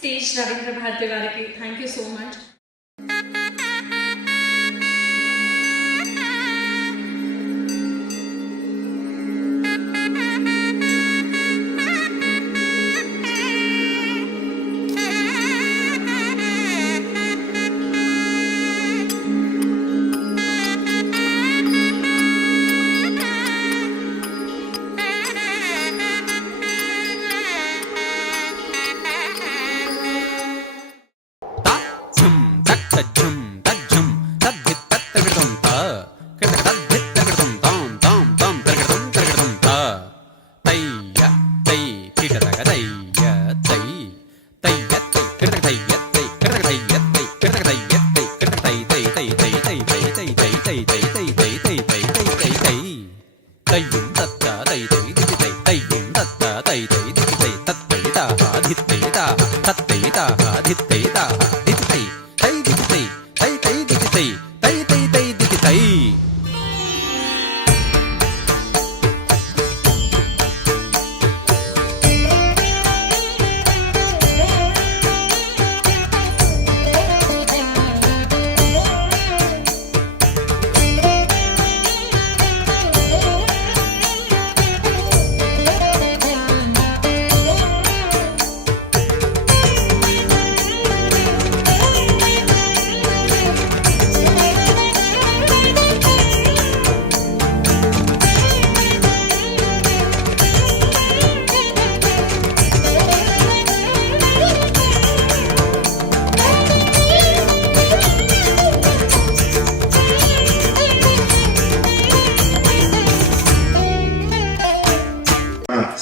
Stage Ravindra Bharati గారికి thank you so much.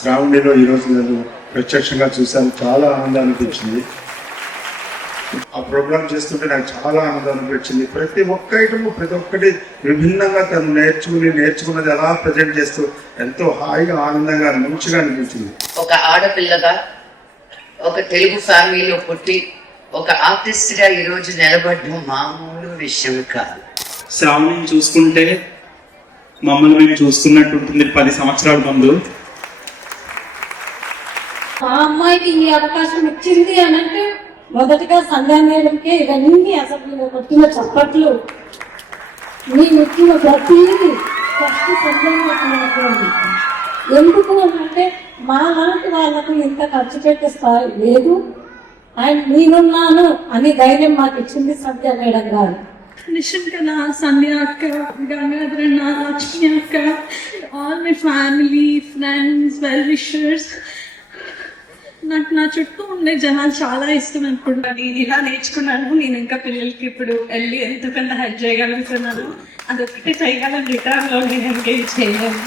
శ్రావణిలో ఈరోజు నేను ప్రత్యక్షంగా చూశాను, చాలా ఆనందం అనిపించింది. ఆ ప్రోగ్రామ్ చేస్తుంటే నాకు చాలా ఆనందం అనిపించింది. ప్రతి ఒక్క ఐటమ్ ప్రతి ఒక్కటి విభిన్నంగా తను నేర్చుకున్నది అలా ప్రజెంట్ చేస్తూ ఎంతో హాయిగా ఆనందంగా మంచిగా అనిపించింది. ఒక ఆడపిల్లగా ఒక తెలుగు ఫ్యామిలీలో పుట్టి ఒక ఆర్టిస్ట్ గా ఈరోజు నిలబడడం మామూలు విషయం కాదు. శ్రావణిని చూసుకుంటే మమ్మల్ని మేము చూస్తున్నట్టు ఉంటుంది 10 సంవత్సరాల ముందు. ఆ అమ్మాయికి ఈ అవకాశం ఇచ్చింది అని అంటే మొదటిగా సంధ్యా మేడంకే ఇవన్నీ అసలు కొట్టిన చప్పట్లు, మీ ముఖ్య ప్రతిదీ ఫస్ట్ సంధ్యా. ఎందుకు అంటే మా లాంటి వాళ్ళకు ఇంత ఖర్చు పెట్టే స్థాయి లేదు, అండ్ నేనున్నాను అని ధైర్యం మాకు ఇచ్చింది సంధ్యా మేడం గారు. నిషంకల, సంధ్య అక్క, గంగాధరన్న, లక్ష్మి అక్క, all my family, friends, well wishers. నాకు నా చుట్టూ ఉండే జనాలు చాలా ఇష్టం అనుకుంటా. నేను ఇలా నేర్చుకున్నాను, నేను ఇంకా పిల్లలకి ఇప్పుడు వెళ్ళి ఎంతకంత హెల్ప్ చేయగలుగుతున్నాను. అదొక్కటే చేయగలను, రిటర్న్లో నేను ఎంగేజ్ చేయగలను.